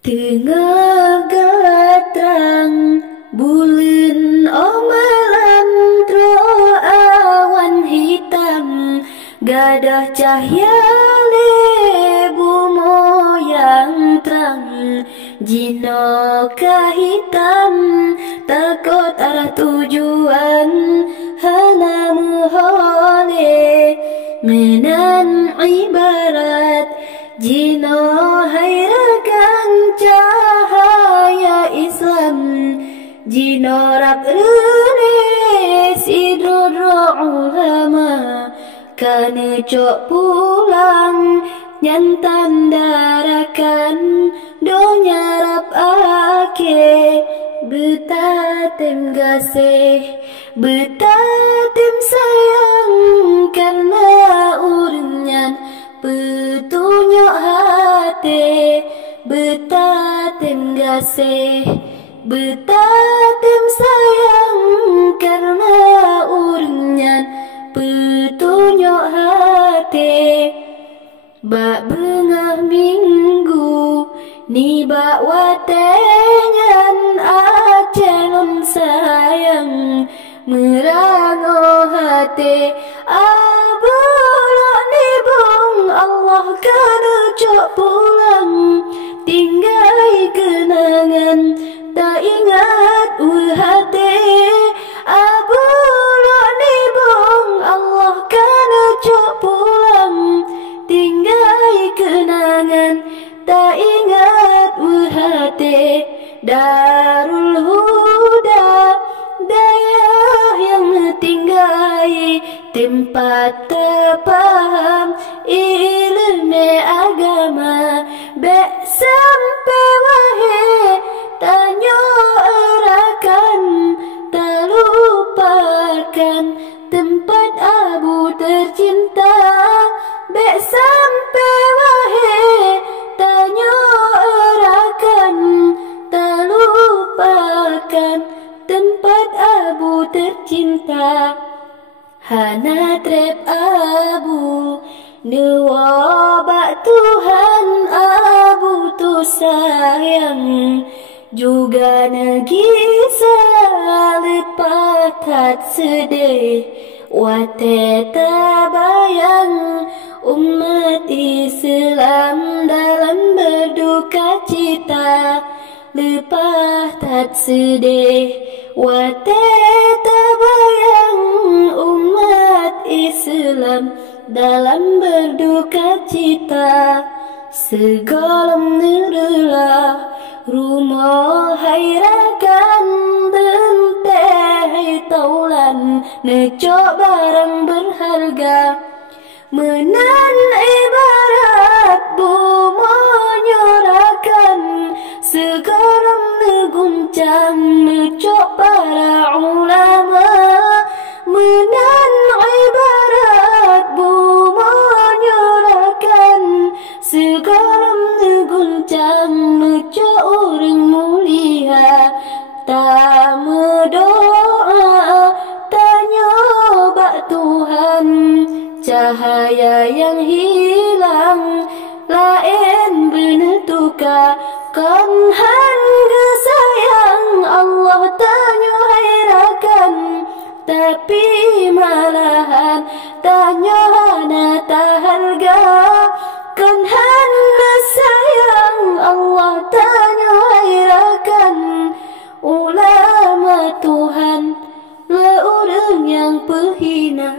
Tengah gatrang bulan malam tro awan hitam gadah cahaya lebu moyang terang jino hitam takut arah tujuan hana muhole menan ibarat jino hairakan cahaya Islam jino rap rene sidrodro ulama kana cok pulang nyantan darakan donya rap ake betatem gasih betatem sayang karena urnyan petunjuk hati betatem gasih betatem sayang karena urnyan petunjuk hati bak bengah minggu ni bak watenyan acelon sayang merango hati abulok ni bung Allah kana cok pulang tinggai kenangan tak ingat hati abulok ni bung Allah kana cok pulang tinggai kenangan tak ingat hati Darul Huda daya yang tinggai tempat terpaham ilmu agama bek sampai wahai tanyo erakan tak lupakan tempat abu tercinta bek sampai wahai tanyo erakan tak lupakan tempat abu tercinta hana trep abu nuwabak Tuhan abu tu sayang juga negisa lepat hat sedih wate tabayang umat Islam dalam berduka cita lepas tak sedih wate tabayang umat Islam dalam berduka cita segolong nerelah rumah hairakan denteh taulan necok barang berharga menan ibarat bumo nyorakan segolong neguncang necok para ulama menan ibarat bumo nyorakan segolong neguncang necok orang mulia tak mendoa tanya bak Tuhan cahaya yang hilang lain benetuka kan hangga sayang Allah tanya hairakan tapi malahan tanya hana taharga kan hangga sayang Allah tanya hairakan ulama Tuhan le orang yang pehina